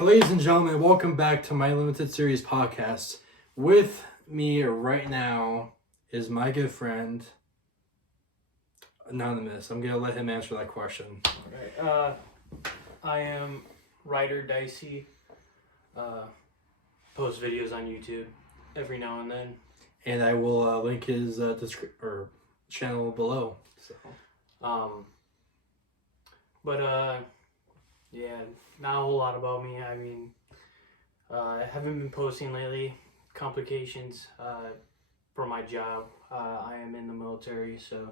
Ladies and gentlemen, welcome back to my limited series podcast. With me right now is my good friend, Anonymous. I'm going to let him answer that question. Alright, I am Ryder Dicey. Post videos on YouTube every now and then. And I will link his channel below. So. Yeah, not a whole lot about me. I mean, I haven't been posting lately. Complications for my job. I am in the military, so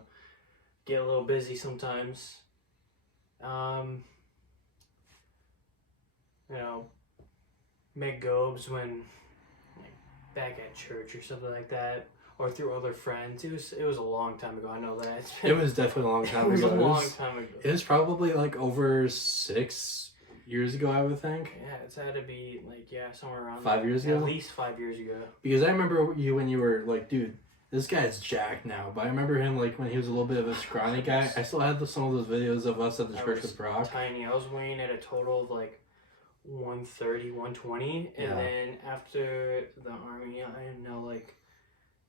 get a little busy sometimes. Make gobes when back at church or something like that, or through other friends. It was a long time ago. I know that. It was definitely a long time ago. It was a long time ago. It was probably like over 6 years ago, I would think. Yeah, it's had to be somewhere around 5 years ago? At least 5 years ago. Because I remember you when you were like, dude, this guy's jacked now. But I remember him like when he was a little bit of a scrawny guy. I still had some of those videos of us at the church with Brock. Tiny. I was weighing at a total of like 130, 120. And then after the army, I am now like,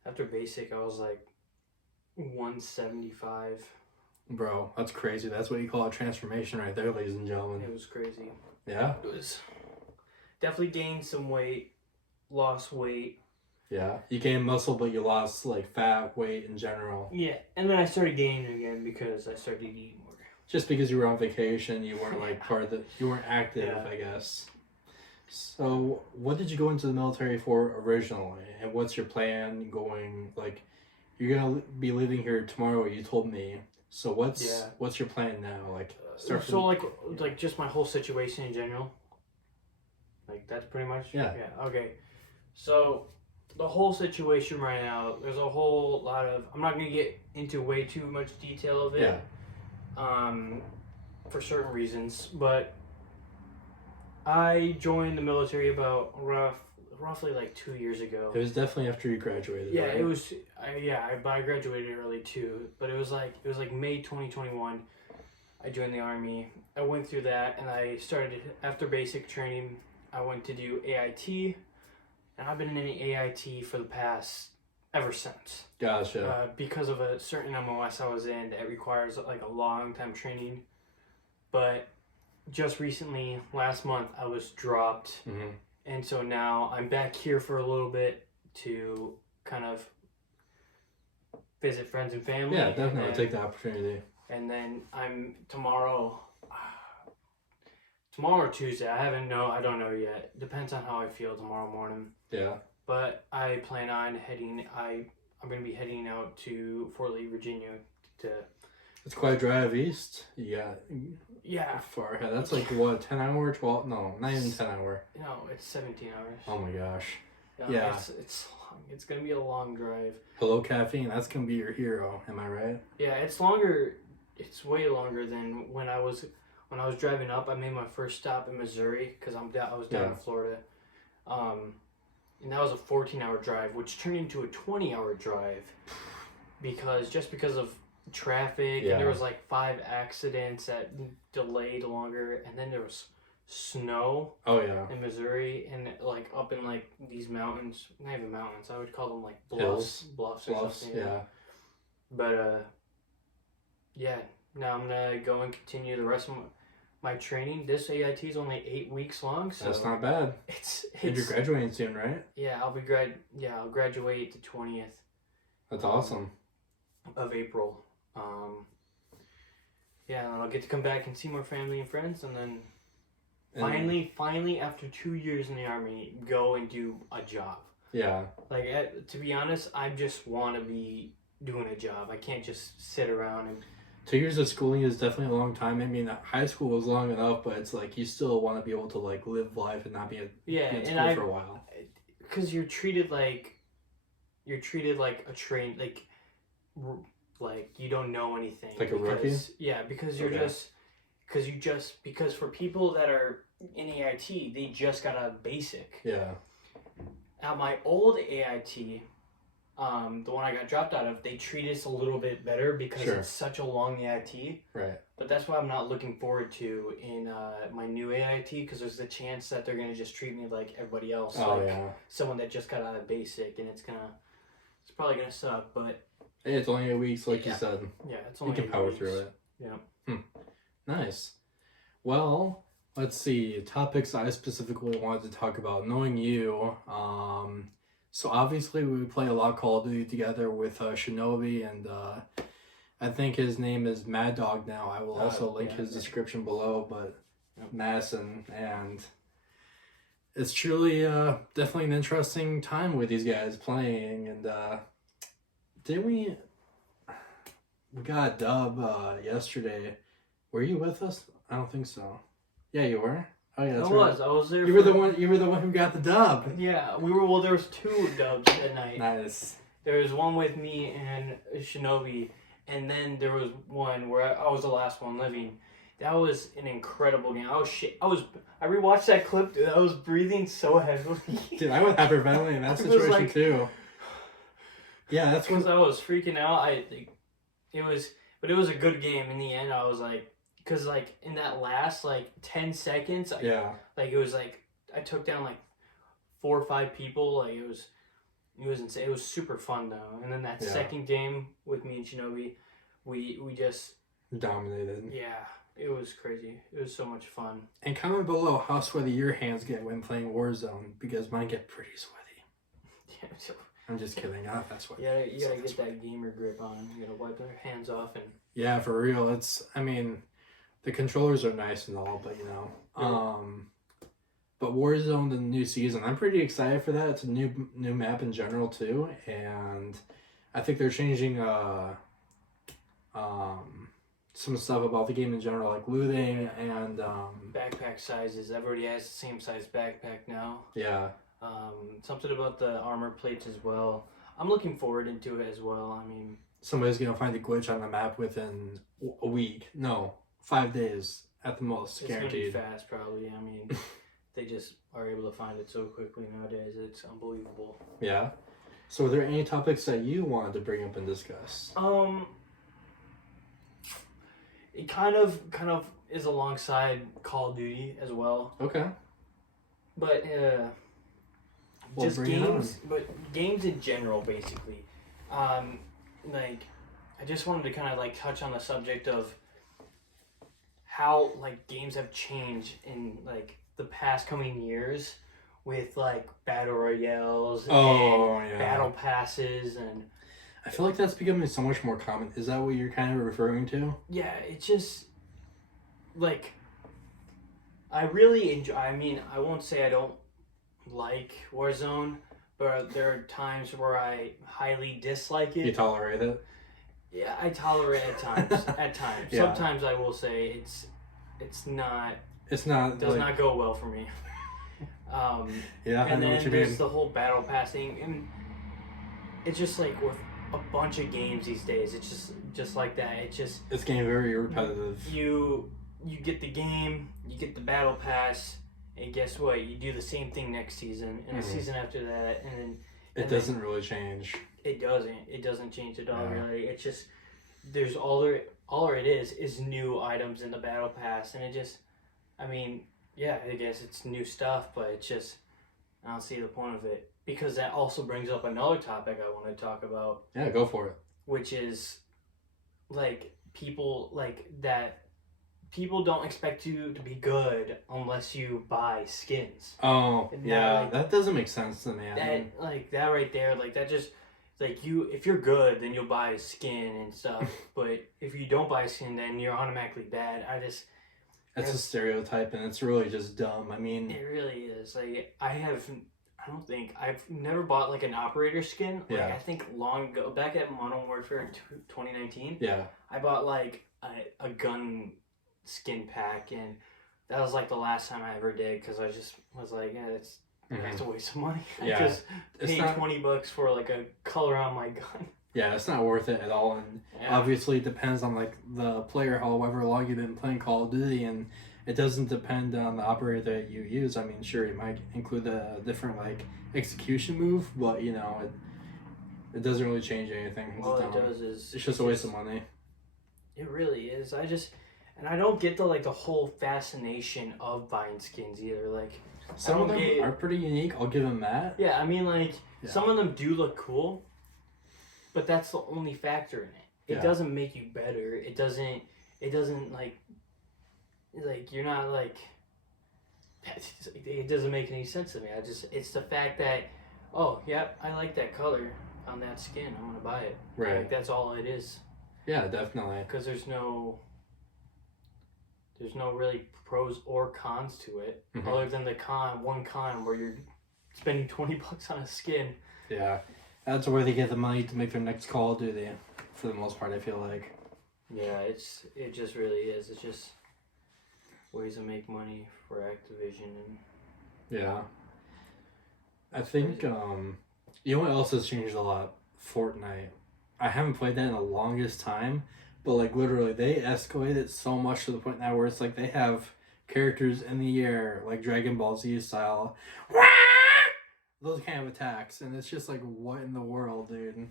after basic, I was like 175. Bro, that's crazy. That's what you call a transformation right there, ladies and gentlemen. It was crazy. Yeah? It was definitely gained some weight, lost weight. Yeah. You gained muscle, but you lost like fat, weight in general. Yeah, and then I started gaining again because I started eating more. Just because you were on vacation, you weren't like you weren't active, I guess. So, what did you go into the military for originally? And what's your plan going, like, you're going to be leaving here tomorrow, you told me. So, what's your plan now? Like, like just my whole situation in general? Like, that's pretty much? Yeah. Yeah, okay. So, the whole situation right now, there's a whole lot of, I'm not going to get into way too much detail of it. Yeah. For certain reasons, but I joined the military about roughly like 2 years ago. It was definitely after you graduated. Yeah, right? it was. I graduated early too, but it was like May 2021. I joined the army. I went through that, and I started after basic training. I went to do AIT, and I've been in AIT for the past ever since. Gotcha. Because of a certain MOS I was in that requires like a long time training, but just recently, last month, I was dropped, and so now I'm back here for a little bit to kind of visit friends and family. Yeah, definitely take the opportunity. And then I'm tomorrow or Tuesday. I don't know yet. Depends on how I feel tomorrow morning. Yeah. But I plan on I'm going to be heading out to Fort Lee, Virginia to... It's quite a drive east. Yeah. Far ahead. That's like what, 10 hour, 12? No, not even 10 hour. No, it's 17 hours. Oh my gosh. Yeah. It's long. It's going to be a long drive. Hello, caffeine. That's going to be your hero. Am I right? Yeah, it's longer. It's way longer than when I was driving up. I made my first stop in Missouri because I was down in Florida. And that was a 14-hour drive, which turned into a 20-hour drive because of traffic, and there was like 5 accidents that delayed longer, and then there was snow in Missouri, and like up in like these mountains, not even mountains, I would call them like bluffs or something. Yeah. But now I'm gonna go and continue the rest of my training. This AIT is only 8 weeks long, so that's not bad. And you're graduating soon, right? Yeah, I'll graduate the 20th. That's awesome. Of April. And I'll get to come back and see more family and friends, and then finally, after 2 years in the army, go and do a job. Yeah. Like, to be honest, I just want to be doing a job. I can't just sit around and... 2 years of schooling is definitely a long time. I mean, high school was long enough, but it's like you still want to be able to like live life and not be in school for a while. Because you're treated like a train, like you don't know anything. Like a rookie? Yeah, because because for people that are in AIT, they just got a basic. Yeah. At my old AIT, the one I got dropped out of, they treat us a little bit better because Sure. it's such a long AIT. Right. But that's what I'm not looking forward to in my new AIT, because there's the chance that they're gonna just treat me like everybody else, like someone that just got out of basic, and it's probably gonna suck. But hey, it's only 8 weeks, like you said. Yeah, it's only you can 8 power weeks. through it. Yeah. Nice. Well, let's see. Topics I specifically wanted to talk about. Knowing you, so obviously we play a lot of Call of Duty together with Shinobi, and I think his name is Mad Dog now. I will also link his description below, but Madison, and it's truly definitely an interesting time with these guys playing, and didn't we got a dub yesterday. Were you with us? I don't think so. Yeah, you were. Oh yeah, that's right. I was there. You were the one who got the dub. Yeah, we were. Well, there was 2 dubs at night. Nice. There was one with me and Shinobi, and then there was one where I was the last one living. That was an incredible game. I rewatched that clip. Dude, I was breathing so heavily. Dude, I was hyperventilating in that situation too. Yeah, that's because I was freaking out. It was a good game in the end. I was like, because like in that last like 10 seconds, like it was like I took down like 4 or 5 people. Like it was insane. It was super fun though. And then that second game with me and Shinobi, we just dominated. Yeah, it was crazy. It was so much fun. And comment below how sweaty your hands get when playing Warzone, because mine get pretty sweaty. Yeah. So, I'm just kidding. Not that sweaty. Yeah, you gotta get that gamer grip on. You gotta wipe their hands off and. Yeah, for real. I mean, the controllers are nice and all, but you know, but Warzone, the new season, I'm pretty excited for that. It's a new map in general too, and I think they're changing some stuff about the game in general, like looting and backpack sizes. Everybody has the same size backpack now. Yeah. Something about the armor plates as well. I'm looking forward into it as well. I mean, somebody's gonna find a glitch on the map within a week. No, 5 days at the most, guaranteed. It's gonna be fast, probably. I mean, they just are able to find it so quickly nowadays. It's unbelievable. Yeah. So, are there any topics that you wanted to bring up and discuss? It kind of is alongside Call of Duty as well. Okay. But just games, but games in general, basically. Like, I just wanted to kind of like touch on the subject of how like games have changed in like the past coming years with like battle royales and battle passes, and I feel like that's becoming so much more common. Is that what you're kind of referring to? Yeah, it's just like I really enjoy. I mean, I won't say I don't like Warzone, but there are times where I highly dislike it. You tolerate it? Yeah, I tolerate it at times. At times, sometimes I will say it's not. It does not go well for me. Yeah, and then there's the whole battle pass thing, and it's just like with a bunch of games these days. It's just like that. It's getting very repetitive. You get the game, you get the battle pass, and guess what? You do the same thing next season and the season after that, and then it doesn't really change. It doesn't change at all. Really, it's just there's all it is new items in the battle pass, and it just, I mean, yeah, I guess it's new stuff, but it's just I don't see the point of it, because that also brings up another topic I want to talk about. Yeah, go for it. Which is like people don't expect you to be good unless you buy skins. Oh, that doesn't make sense to me. That right there, like that just like if you're good, then you'll buy a skin and stuff. But if you don't buy a skin, then you're automatically bad. That's a stereotype, and it's really just dumb. I mean, it really is. Like I've never bought like an operator skin. Like I think long ago, back at Modern Warfare in 2019. Yeah. I bought like a gun skin pack, and that was like the last time I ever did, because I just was like, it's a waste of money. I just paid $20 for like a color on my gun. Yeah, it's not worth it at all, and obviously it depends on like the player, however long you've been playing Call of Duty, and it doesn't depend on the operator that you use. I mean, sure, you might include a different like execution move, but you know, It doesn't really change anything. All it does is it's just a waste of money. It really is. I don't get the whole fascination of buying skins either. Like, some of them are pretty unique. I'll give them that. Yeah, I mean, some of them do look cool, but that's the only factor in it. It doesn't make you better. It doesn't like you're not like. It doesn't make any sense to me. It's the fact that, oh, yep, I like that color on that skin. I'm gonna buy it. Right. Like, that's all it is. Yeah, definitely. Because there's no really pros or cons to it, other than one con where you're spending $20 on a skin. Yeah, that's where they get the money to make their next Call of Duty. For the most part, I feel like. Yeah, it just really is. It's just ways to make money for Activision and. Yeah. I think you know what else has changed a lot? Fortnite. I haven't played that in the longest time, but like literally they escalated so much to the point now where it's like they have characters in the air like Dragon Ball Z style. Those kind of attacks, and it's just like, what in the world, dude?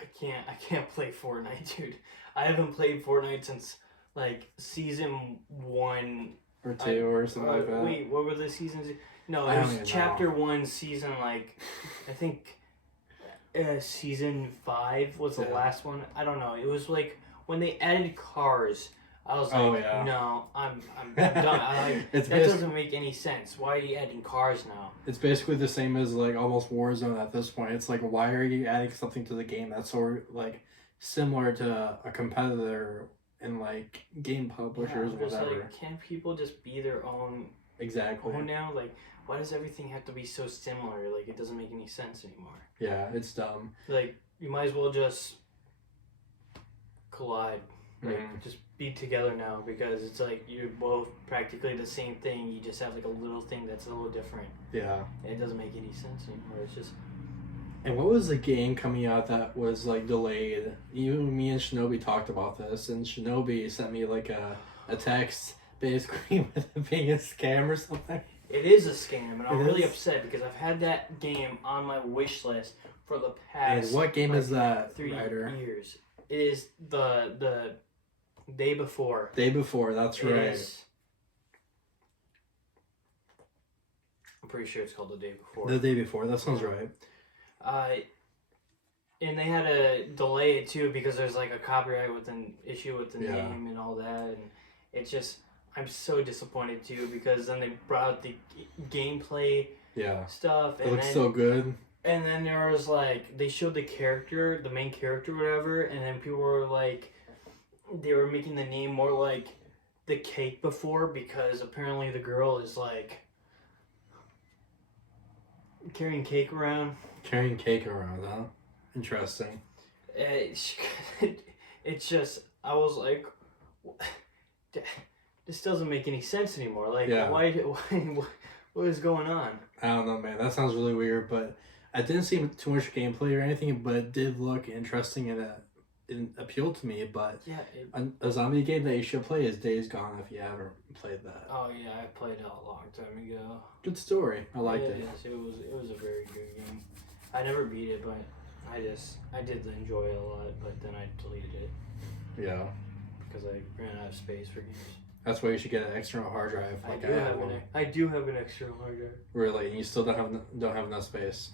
I can't play Fortnite, dude. I haven't played Fortnite since like season 1 or 2 or something like that. Wait, what were the seasons? No, it was chapter 1, season I think season 5 was the last one. I don't know. It was like when they added cars. I was like, no, I'm done. That doesn't make any sense. Why are you adding cars now? It's basically the same as like almost Warzone at this point. It's like, why are you adding something to the game that's sort of like similar to a competitor in like game publishers or whatever? Like, can't people just be their own? Exactly. Own now, like, why does everything have to be so similar? Like, it doesn't make any sense anymore. Yeah, it's dumb. Like, you might as well just collide. Like, just be together now, because it's like you're both practically the same thing. You just have like a little thing that's a little different. Yeah. And it doesn't make any sense anymore. It's just. And what was the game coming out that was like delayed? Me and Shinobi talked about this, and Shinobi sent me like a text basically with it being a scam or something. It is a scam, and I'm really upset because I've had that game on my wish list for the past. And what game is that? 3 years. It is the Day Before. Day Before, that's right. I'm pretty sure it's called The Day Before. The Day Before, that sounds right. And they had to delay it too because there's like a copyright with an issue with the name and all that, and it's just, I'm so disappointed too because then they brought out the gameplay stuff. It looks so good. And then there was like, they showed the main character, whatever, and then people were like, they were making the name more like The Cake Before because apparently the girl is like carrying cake around. Carrying cake around, huh? Interesting. It's just, I was like, this doesn't make any sense anymore. Like, why what is going on? I don't know, man. That sounds really weird, but I didn't see too much gameplay or anything, but it did look interesting and it appealed to me. But a zombie game that you should play is Days Gone if you haven't played that. Oh yeah, I played it a long time ago. Good story. I liked it. Yes, it was a very good game. I never beat it, but I did enjoy it a lot. But then I deleted it. Yeah. Because I ran out of space for games. That's why you should get an external hard drive. Like I do have an external hard drive. Really? And you still don't have enough space.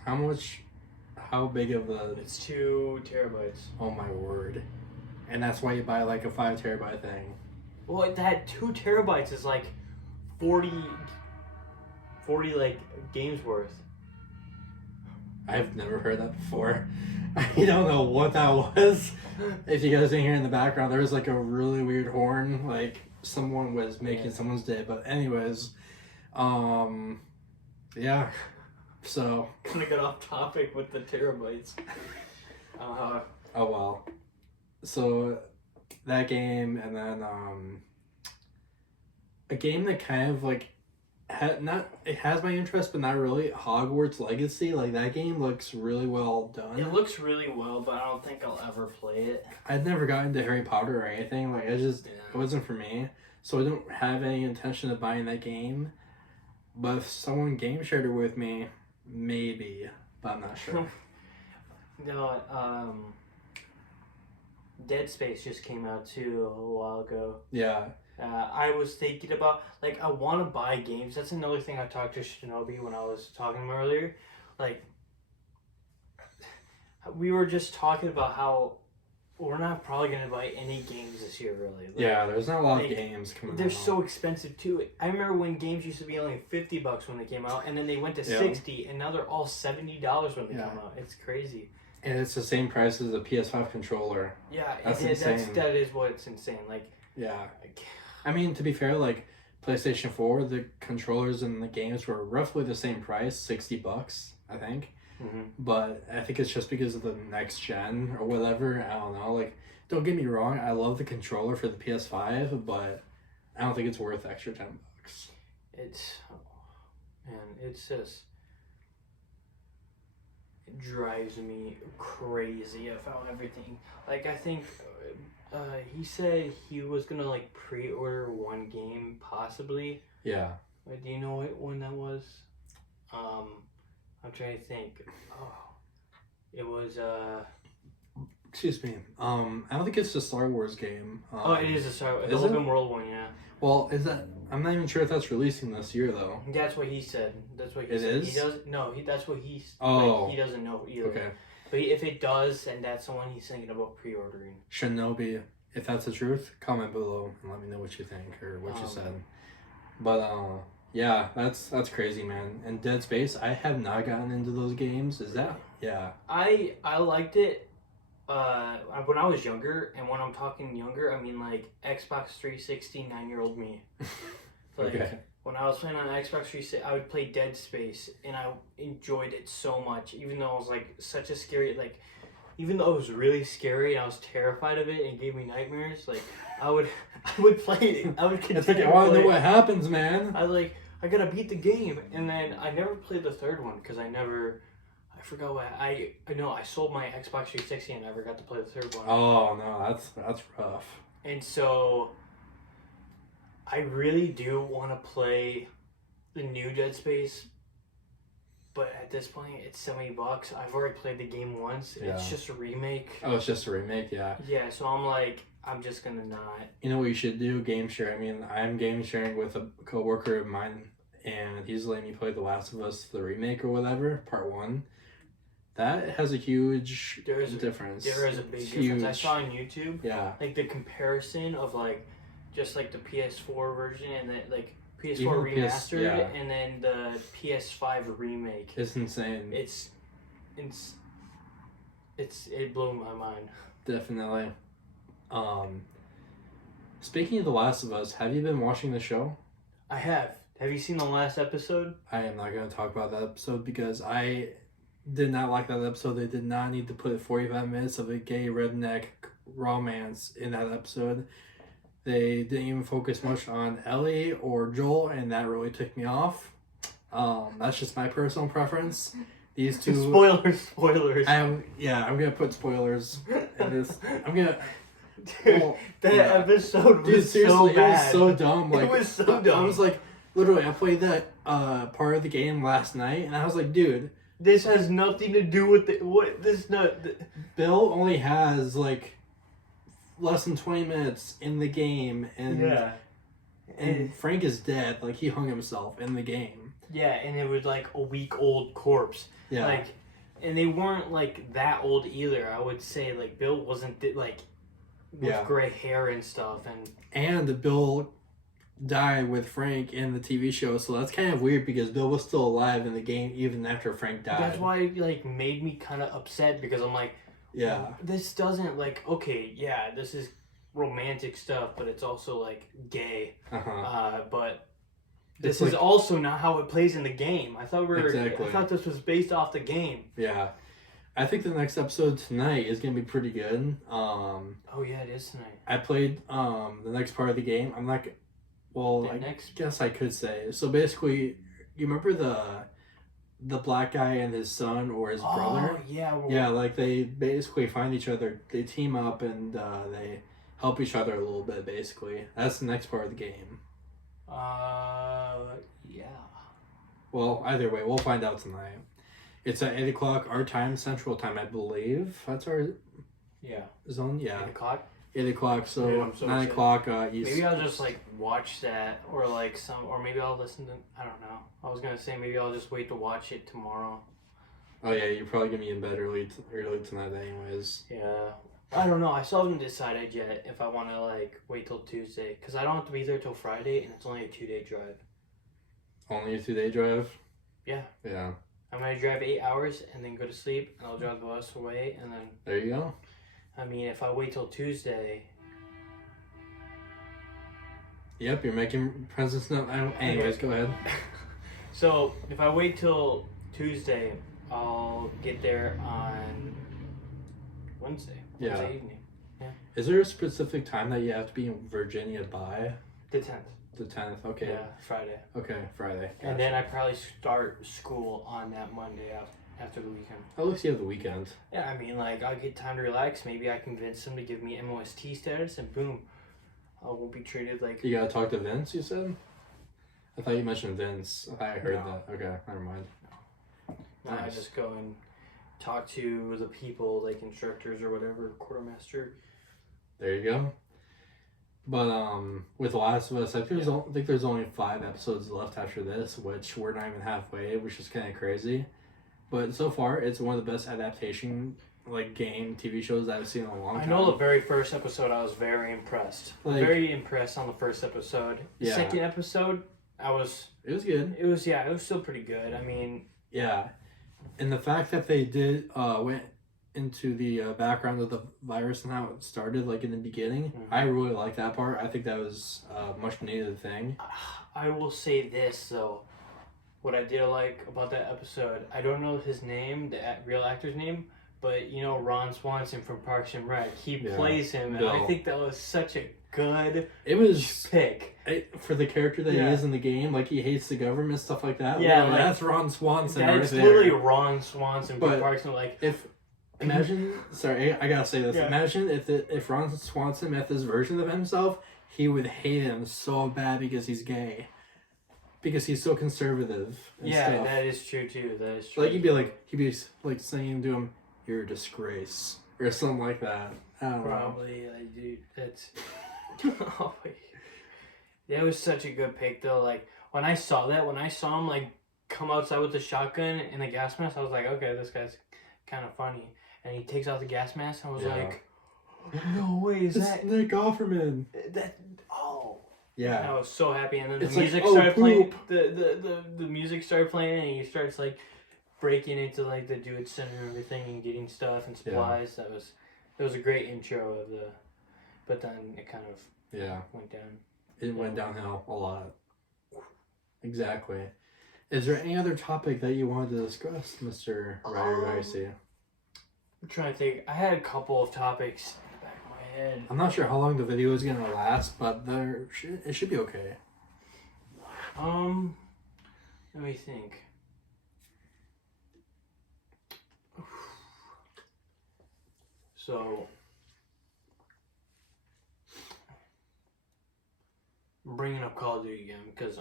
How big of a? It's 2 terabytes. Oh my word! And that's why you buy like a 5 terabyte thing. Well, that 2 terabytes is like 40 like games worth. I've never heard that before. I don't know what that was. If you guys didn't hear in the background, there was like a really weird horn, like someone was making someone's day. But anyways, yeah. So gonna get off topic with the terabytes. Oh well. So that game, and then a game that kind of like it has my interest, but not really. Hogwarts Legacy, like that game looks really well done. It looks really well, but I don't think I'll ever play it. I'd never gotten into Harry Potter or anything. Like it wasn't for me. So I don't have any intention of buying that game. But if someone game shared it with me, maybe. But I'm not sure. No, Dead Space just came out too a little while ago. Yeah. I was thinking about, like, I want to buy games. That's another thing I talked to Shinobi when I was talking to him earlier. Like, we were just talking about how we're not probably going to buy any games this year, really. Like, yeah, there's not a lot of games coming out. They're so expensive, too. I remember when games used to be only $50 when they came out, and then they went to $60, and now they're all $70 when they come out. It's crazy. And it's the same price as a PS5 controller. Yeah, that's insane. That is what's insane. Like, yeah. I mean, to be fair, like, PlayStation 4, the controllers and the games were roughly the same price, $60, I think. Mm-hmm. But I think it's just because of the next gen or whatever. I don't know. Like, don't get me wrong, I love the controller for the PS5, but I don't think it's worth extra $10. It's just, it drives me crazy about everything. Like, I think he said he was gonna, like, pre-order one game possibly. Yeah. Wait, do you know what one that was? I'm trying to think. Oh, it was Excuse me. I don't think it's the Star Wars game. it is a Star Wars. The open world one, yeah. Well, is that? I'm not even sure if that's releasing this year though. That's what he said. That's what he said. It is? He does. No, that's what he's. Oh. Like, he doesn't know either. Okay. But if it does, and that's the one he's thinking about pre-ordering. Shinobi, if that's the truth, comment below and let me know what you think or what you said. But yeah, that's crazy, man. And Dead Space, I have not gotten into those games. Is that? Yeah. I liked it when I was younger, and when I'm talking younger, I mean like Xbox 360 9-year-old me. Like, okay. When I was playing on Xbox 360, I would play Dead Space, and I enjoyed it so much, even though it was like such a scary, like, even though it was really scary and I was terrified of it and it gave me nightmares, like, I would play it. I would continue. It's like, I want to know what happens, man. I gotta beat the game, and then I never played the third one because I forgot what I know. I sold my Xbox 360 and I never got to play the third one. Oh no, that's rough. And so I really do want to play the new Dead Space, but at this point it's $70. I've already played the game once. Yeah. It's just a remake. Oh, it's just a remake, yeah. Yeah, so I'm just gonna not. You know what you should do? Game share. I mean, I'm game sharing with a coworker of mine, and he's letting me play The Last of Us, the remake or whatever, part 1. That has a huge difference. There is a big difference. I saw on YouTube. Yeah. Like the comparison of like, just like the PS4 version and then like PS4 Even remastered and then the PS5 remake. It's insane. It blew my mind. Definitely. Speaking of The Last of Us, have you been watching the show? I have. Have you seen the last episode? I am not going to talk about that episode because I did not like that episode. They did not need to put 45 minutes of a gay redneck romance in that episode. They didn't even focus much on Ellie or Joel, and that really took me off. That's just my personal preference. These two... Spoilers. I'm gonna put spoilers in this. I'm gonna... Dude, episode was so bad. It was so dumb. Like, it was so dumb. I was like, literally, I played that part of the game last night, and I was like, dude... This has nothing to do with Bill only has, like, less than 20 minutes in the game, and Frank is dead. Like, he hung himself in the game. Yeah, and it was, like, a week-old corpse. Yeah. Like, and they weren't, like, that old either. I would say, like, Bill wasn't, like, with gray hair and stuff. And Bill died with Frank in the TV show, so that's kind of weird because Bill was still alive in the game even after Frank died. That's why it, like, made me kind of upset because I'm like, this doesn't, like, okay, yeah, this is romantic stuff, but it's also, like, gay. But this is also not how it plays in the game. I thought I thought this was based off the game. Yeah. I think the next episode tonight is gonna be pretty good. Oh yeah, it is tonight. I played the next part of the game. I'm not. Well, guess I could say. So basically, you remember the black guy and his son or his brother? Yeah. Yeah, like they basically find each other. They team up and they help each other a little bit. Basically, that's the next part of the game. Yeah. Well, either way, we'll find out tonight. It's at 8 o'clock our time, Central Time, I believe. That's our zone. Yeah, 8 o'clock. 8 o'clock. So, Dude, I'm so 9 excited. o'clock East. Maybe I'll just like watch that, or like or maybe I'll listen to. I don't know. I was gonna say maybe I'll just wait to watch it tomorrow. Oh yeah, you're probably gonna be in bed early tonight, anyways. Yeah. I don't know. I still haven't decided yet if I want to like wait till Tuesday, because I don't have to be there till Friday, and it's only a 2-day drive. Only a 2-day drive. Yeah. Yeah. I'm gonna drive 8 hours and then go to sleep, and I'll drive the bus away, and then. There you go. I mean, if I wait till Tuesday. Yep, you're making presents now. Anyways, go ahead. So if I wait till Tuesday, I'll get there on Wednesday evening. Yeah. Is there a specific time that you have to be in Virginia by? The 10th. The 10th. Okay. Yeah, Friday. Okay, Friday. Gotcha. And then I probably start school on that Monday after the weekend. At least you have the weekend. Yeah, I mean, like, I'll get time to relax. Maybe I convince them to give me MOST status, and boom, I will be treated like... You gotta talk to Vince, you said? I thought you mentioned Vince. I heard that. Okay, never mind. No, nice. I just go and talk to the people, like instructors or whatever, quartermaster. There you go. But with The Last of Us, I think there's only 5 episodes left after this, which we're not even halfway, which is kind of crazy. But so far, it's one of the best adaptation game TV shows that I've seen in a long time. I know the very first episode, I was very impressed. Very impressed on the first episode. The second episode, It was good. It was still pretty good. I mean, yeah, and the fact that they did went into the background of the virus and how it started, like in the beginning, I really like that part. I think that was a much needed thing. I will say this though, what I did like about that episode, I don't know his name, the real actor's name, but you know Ron Swanson from Parks and Rec, he plays him, and I think that was such a good pick for the character that he is in the game. Like, he hates the government, stuff like that. Yeah, like, that's Ron Swanson. That's literally Ron Swanson from Parks and Rec. Imagine, sorry, I gotta say this. Yeah. Imagine if Ron Swanson met this version of himself, he would hate him so bad because he's gay. Because he's so conservative. And stuff. That is true too. That is true. Like, he'd be like saying to him, "You're a disgrace," or something like that. I don't know. Probably, dude. That's. Oh, wait. That was such a good pick though. Like, when I saw him like come outside with the shotgun and the gas mask, I was like, okay, this guy's kind of funny. And he takes out the gas mask, and I was like, no way, is that Nick Offerman? Yeah. And I was so happy, and then the music started playing. The music started playing, and he starts like breaking into like the dude's center and everything, and getting stuff and supplies. That was a great intro of the, but then it kind of went down. It went downhill a lot. Exactly. Is there any other topic that you wanted to discuss, Mr. Ryder Dicey? I'm trying to think. I had a couple of topics in the back of my head. I'm not sure how long the video is going to last, but it should be okay. Let me think. So, I'm bringing up Call of Duty again because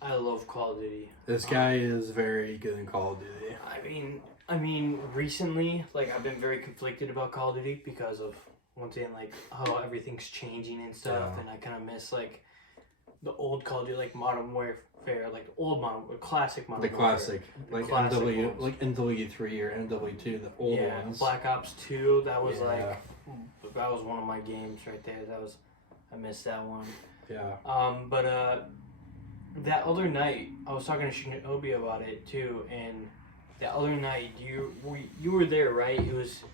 I love Call of Duty. This guy is very good in Call of Duty. I mean, recently, like, I've been very conflicted about Call of Duty because of, once again, like, how everything's changing and stuff, and I kind of miss, like, the old Call of Duty, like, Modern Warfare, like, the old classic Modern Warfare. Classic, like MW3 or MW2, the old ones. Black Ops 2, that was, that was one of my games right there. I missed that one. Yeah. But that other night, I was talking to Shinobi about it, too, and... The other night, you were there, right? It was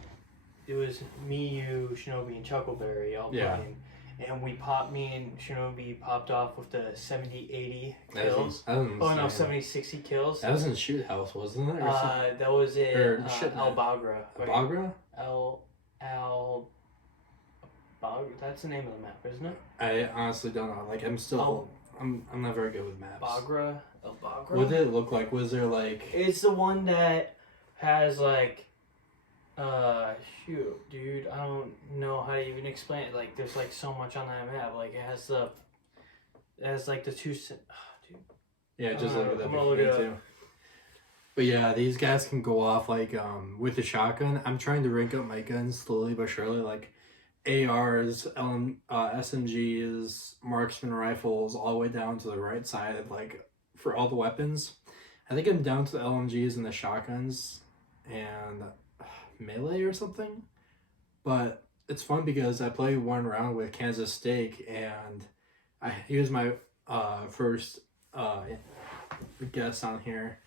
me, you, Shinobi, and Chuckleberry all playing. And me and Shinobi popped off with the 70-80 kills. 70-60 kills. That was in Shoot House, wasn't it? That was in El Bagra. Bagra? El Bagra? That's the name of the map, isn't it? I honestly don't know. Like, I'm not very good with maps. Bagra? El Bagra? What did it look like? Was there like... It's the one that has like... shoot, dude. I don't know how to even explain it. Like, there's like so much on that map. Like, it has like the two... Oh, dude. Yeah, just look at that too. But yeah, these guys can go off like with the shotgun. I'm trying to rank up my guns slowly but surely, like ARs, SMGs, marksman rifles, all the way down to the right side. Like for all the weapons, I think I'm down to the LMGs and the shotguns, and melee or something. But it's fun because I played one round with Kansas Steak, and he was my first guest on here.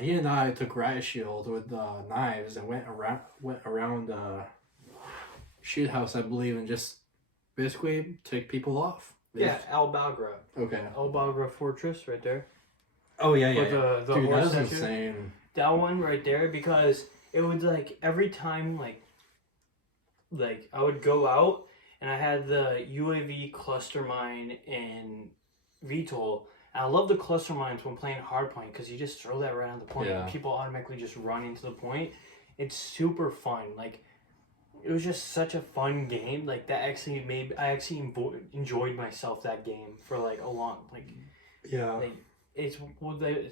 He and I took riot shield with knives and went around shoot house, I believe, and just basically take people off. Yeah, Al Balgra. Okay. Al Balgra Fortress right there. Oh yeah, yeah. With the Dude, horse that's statue. insane. That one right there, because it would like every time like I would go out and I had the UAV cluster mine and VTOL. And I love the cluster mines when playing hardpoint because you just throw that right on the point Yeah. and people automatically just run into the point. It's super fun. Like it was just such a fun game. Like that actually I actually enjoyed myself that game for like a long Yeah. like it's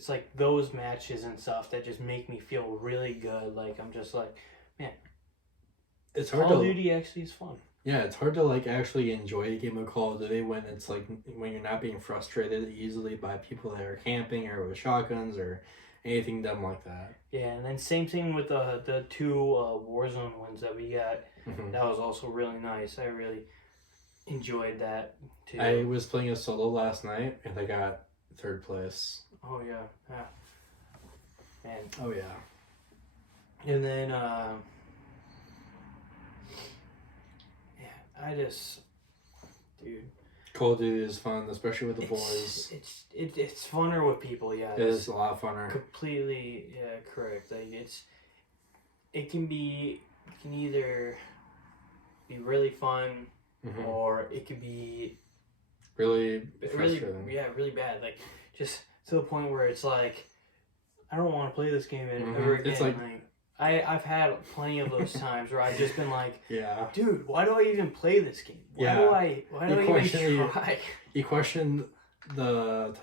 like those matches and stuff that just make me feel really good. Like I'm just like, man, It's hard Call of to Duty actually is fun. yeah, it's hard to like actually enjoy a game of Call of Duty when it's like when you're not being frustrated easily by people that are camping or with shotguns or anything dumb like that. Yeah, and then same thing with the two Warzone ones that we got. Mhm. That was also really nice. I really enjoyed that too. I was playing a solo last night and I got third place. Oh yeah, yeah. And Oh yeah. then I just, dude. Call of Duty is fun, especially with the boys. It's funner with people. Yeah, It is a lot funner. Completely, yeah, correct. Like it can either be really fun Mhm. or it could be Really really, frustrating. yeah, really bad. Like just to the point where it's like, I don't want to play this game Mhm. ever again. It's like- I've had plenty of those times where I've just been like, Yeah. dude, why do I even play this game? Why Yeah. do I question even you- try? You question the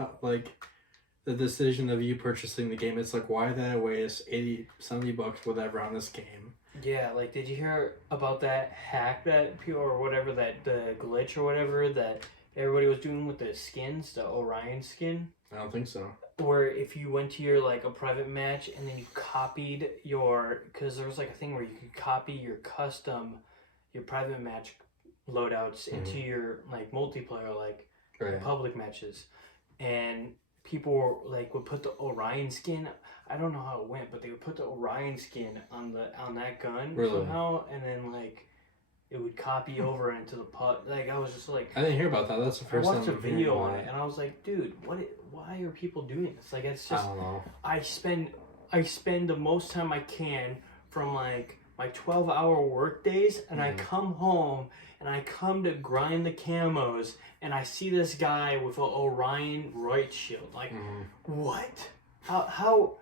decision of you purchasing the game. It's like, why did I waste 80, 70 bucks, whatever, on this game? Yeah, like did you hear about that hack that people or whatever, that the glitch or whatever that everybody was doing with the skins, the Orion skin? I don't think so. Where if you went to your like a private match and then you copied because there was like a thing where you could copy your private match loadouts into your like multiplayer like Right. public matches, and people were, like would put the Orion skin. I don't know how it went, but they would put the Orion skin on that gun Really? somehow, and then like it would copy over into the pub. Like I was just like, I didn't hear about that. That's the I first time watched a I'm hearing video about on it, and I was like, dude, why are people doing this? Like it's I just don't know. I spend the most time I can from like my 12-hour work days, and I come home and I come to grind the camos, and I see this guy with an Orion right shield. Like, what? How?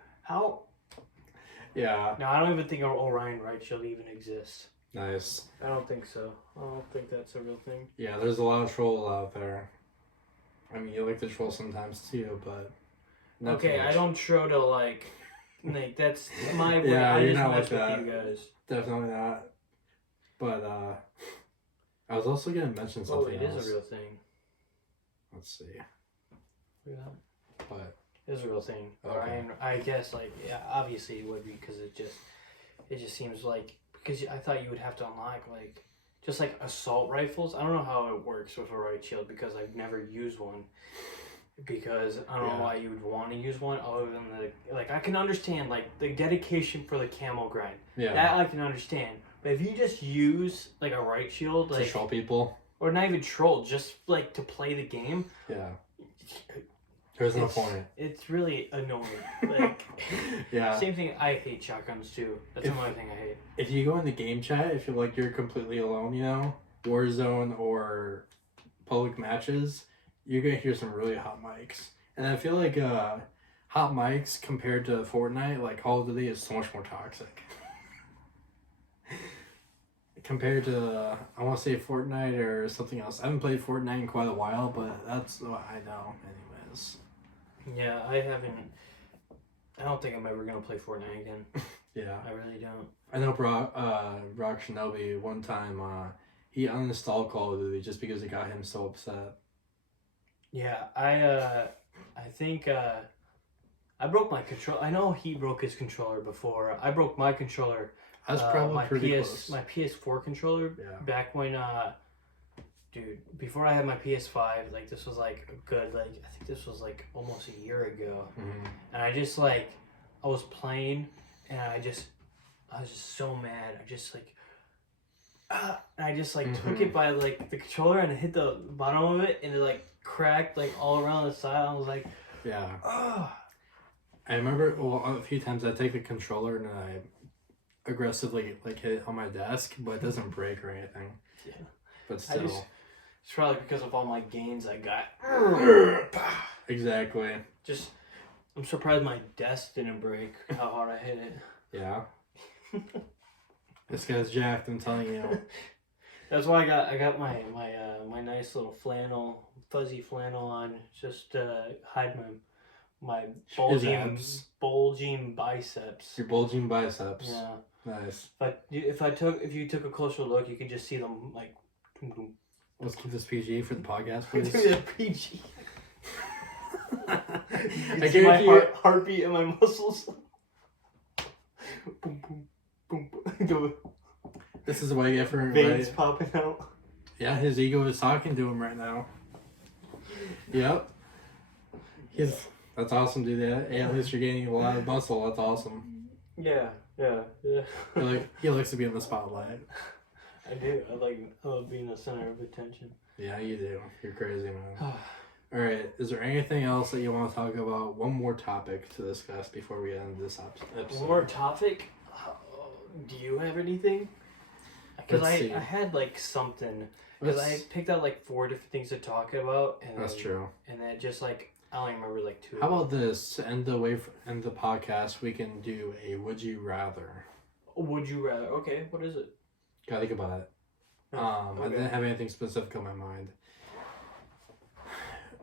Yeah. No, I don't even think an Orion right shield even exists. Nice. I don't think so. I don't think that's a real thing. Yeah, there's a lot of trolls out there. I mean, you like to troll sometimes too, but not too Okay, much. I don't try to like that's my way. Yeah, I you're just not mess like with that. you guys. Definitely not. But I was also gonna mention Oh, something it else. is a real thing. Let's see. Look at that. But It is a real thing. Okay. Orion, I guess, like, yeah, obviously it would be because it just seems like, because I thought you would have to unlock like just like assault rifles. I don't know how it works with a right shield because I've never used one. Because I don't know Yeah. why you would want to use one other than like I can understand like the dedication for the camo grind. yeah, That I can understand. But if you just use like a right shield, to like, troll people. or not even troll, just like to play the game, Yeah, there's no it's- point. It's really annoying. Like, Yeah. same thing. I hate shotguns too. That's another thing I hate. If you go in the game chat, if you're like you're completely alone, you know, Warzone or public matches, you're gonna hear some really hot mics. And I feel like hot mics compared to Fortnite, like Call of Duty, is so much more toxic. Compared to, I want to say Fortnite or something else. I haven't played Fortnite in quite a while, but that's what I know, anyways. Yeah, I haven't. I don't think I'm ever gonna play Fortnite again. Yeah. I really don't. I know Brock Shinobi one time he uninstalled Call of Duty just because it got him so upset. Yeah, I think I broke my control. I know he broke his controller before. I broke my controller. That's probably pretty close. My PS4 controller. Yeah. Back when dude, before I had my PS5, like this was like a good I think this was like almost a year ago. Mm-hmm. And I just I was playing and I was just so mad. I just and I just took it by the controller and hit the bottom of it and it cracked all around the side. I was like, yeah. oh. I remember a few times I take the controller and I aggressively hit it on my desk, but it doesn't break or anything. Yeah. But still. It's probably because of all my gains I got. Exactly. I'm surprised my desk didn't break. How hard I hit it. Yeah. This guy's jacked. I'm telling you. That's why I got my nice little fuzzy flannel on, just to hide my bulging biceps. Your bulging biceps. Yeah. Nice. But if you took a closer look, you could just see them Let's keep this PG for the podcast, please. PG. I guarantee my heartbeat and my muscles. Boom, boom, boom, boom. This is what I get for veins popping out. Yeah, his ego is talking to him right now. Yep. That's awesome, dude. Hey, at least you're gaining a lot of muscle. That's awesome. Yeah. He likes to be in the spotlight. I do. I love being the center of attention. Yeah, you do. You're crazy, man. All right. Is there anything else that you want to talk about? One more topic to discuss before we end this episode. One more topic? Do you have anything? Because I had something. Because I picked out 4 different things to talk about. And that's true. And then just I only remember 2. How about this? To end the podcast, we can do a would you rather. Would you rather? Okay, what is it? Gotta think about it. Okay. I didn't have anything specific on my mind.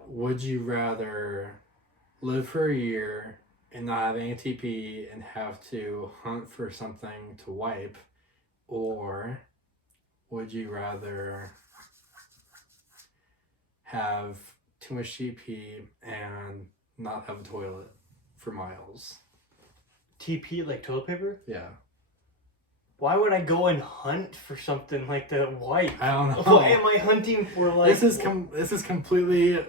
Would you rather live for a year and not have any TP and have to hunt for something to wipe, or would you rather have too much TP and not have a toilet for miles? TP toilet paper? Yeah. Why would I go and hunt for something like the wipe? I don't know. What am I hunting for? This is completely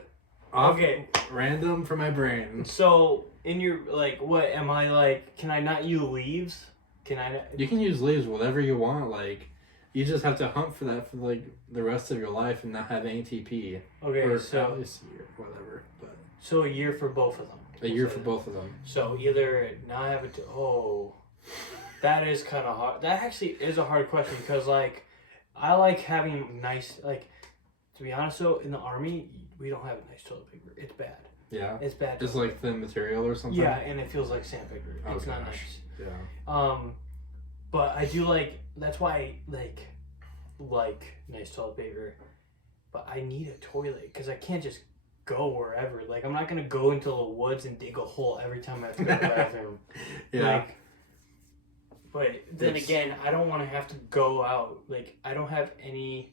random for my brain. So in your what am I Can I not use leaves? Can I? You can use leaves, whatever you want. You just have to hunt for that for the rest of your life and not have any TP. Okay, or so at least a year, whatever. But so a year for both of them. A year for both of them. So either not have it. That is kind of hard. That actually is a hard question because I like having nice to be honest though, in the army we don't have nice toilet paper. It's bad. Yeah. It's bad. It's thin material or something. Yeah, and it feels like sandpaper. Oh, it's gosh. not nice. Yeah. But I do that's why I like nice toilet paper. But I need a toilet because I can't just go wherever. I'm not gonna go into the woods and dig a hole every time I have to go to the bathroom. Yeah. But then again, I don't want to have to go out. I don't have any.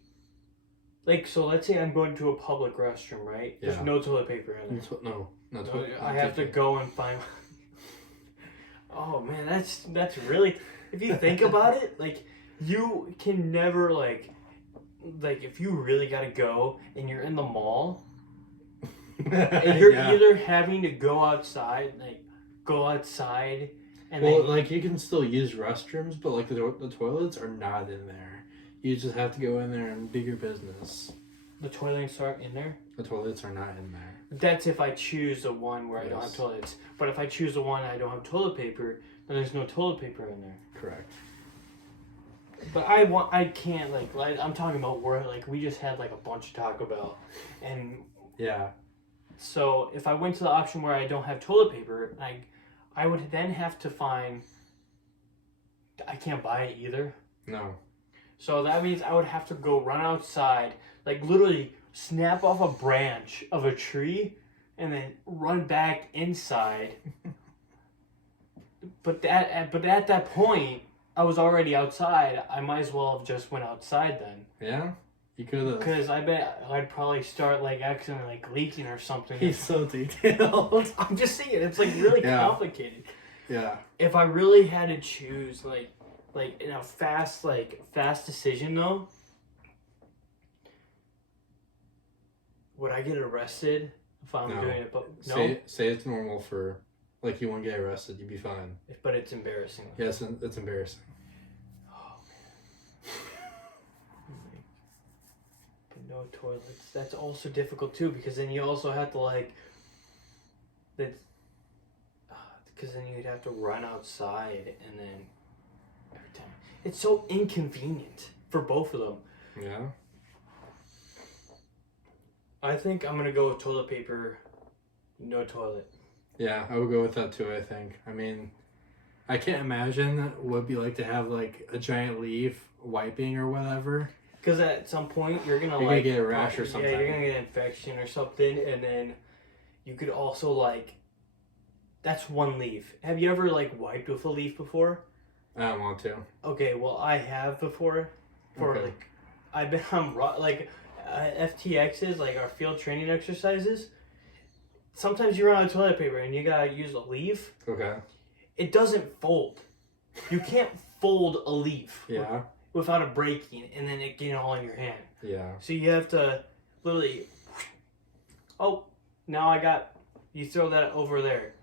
So let's say I'm going to a public restroom, right? There's no toilet paper in there. No toilet. I have to go and find. Oh man, that's really. If you think about it, you can never if you really gotta go and you're in the mall, and you're either having to go outside, and you can still use restrooms, but the toilets are not in there. You just have to go in there and do your business. The toilets aren't in there? The toilets are not in there. That's if I choose the one where I don't have toilets. But if I choose the one I don't have toilet paper, then there's no toilet paper in there. Correct. But I can't I'm talking about where we just had a bunch to talk about, and yeah. So if I went to the option where I don't have toilet paper, I would then have to find. I can't buy it either. No. So that means I would have to go run outside, literally snap off a branch of a tree, and then run back inside But at that point, I was already outside. I might as well have just went outside then. Yeah, you could have. Because I bet I'd probably start like accidentally like leaking or something. He's so detailed. I'm just saying it's like really complicated. Yeah. If I really had to choose like in a fast decision though, would I get arrested if I'm doing it? But no. Say it's normal for. Like, you won't get arrested. You'd be fine. But it's embarrassing. Yes, it's embarrassing. Oh, man. But no toilets. That's also difficult, too, because then you also have to, like... Because then you'd have to run outside, and then... Every time. It's so inconvenient for both of them. Yeah? I think I'm going to go with toilet paper, no toilet. Yeah, I would go with that too, I think. I mean, I can't imagine what it'd be like to have, like, a giant leaf wiping or whatever. Because at some point, you're going to get a rash or something. Yeah, you're going to get an infection or something, and then you could also, like... That's one leaf. Have you ever, like, wiped with a leaf before? I don't want to. Okay, well, I have before. Like, I've been on, like, FTXs, like, our field training exercises... Sometimes you run out of toilet paper and you gotta use a leaf. Okay. It doesn't fold. You can't fold a leaf. Yeah. Without it breaking and then it getting all in your hand. Yeah. So you have to literally. Oh, now you throw that over there.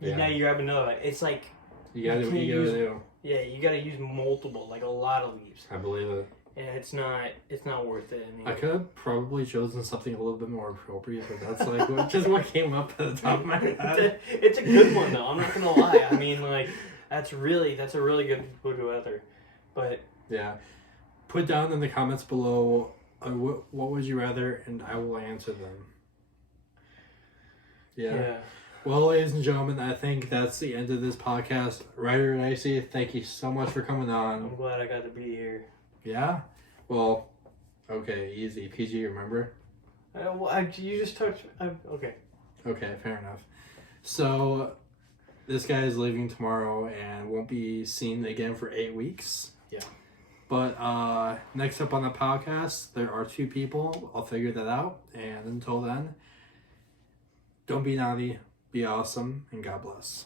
Yeah. Now you grab another one. It's like. You gotta do. Yeah, you gotta use multiple, like a lot of leaves. I believe it. And it's not worth it. I could have probably chosen something a little bit more appropriate, but that's like just what came up at the top of my head. It's a good one though. I'm not gonna lie. I mean, like that's a really good good weather. But yeah, put down in the comments below what would you rather, and I will answer them. Yeah. Well, ladies and gentlemen, I think that's the end of this podcast. Ryder Dicey, thank you so much for coming on. I'm glad I got to be here. Yeah? Well, okay, easy. PG, remember? You just touched... okay. Okay, fair enough. So, this guy is leaving tomorrow and won't be seen again for 8 weeks. Yeah. But next up on the podcast, there are 2 people. I'll figure that out. And until then, don't be naughty, be awesome, and God bless.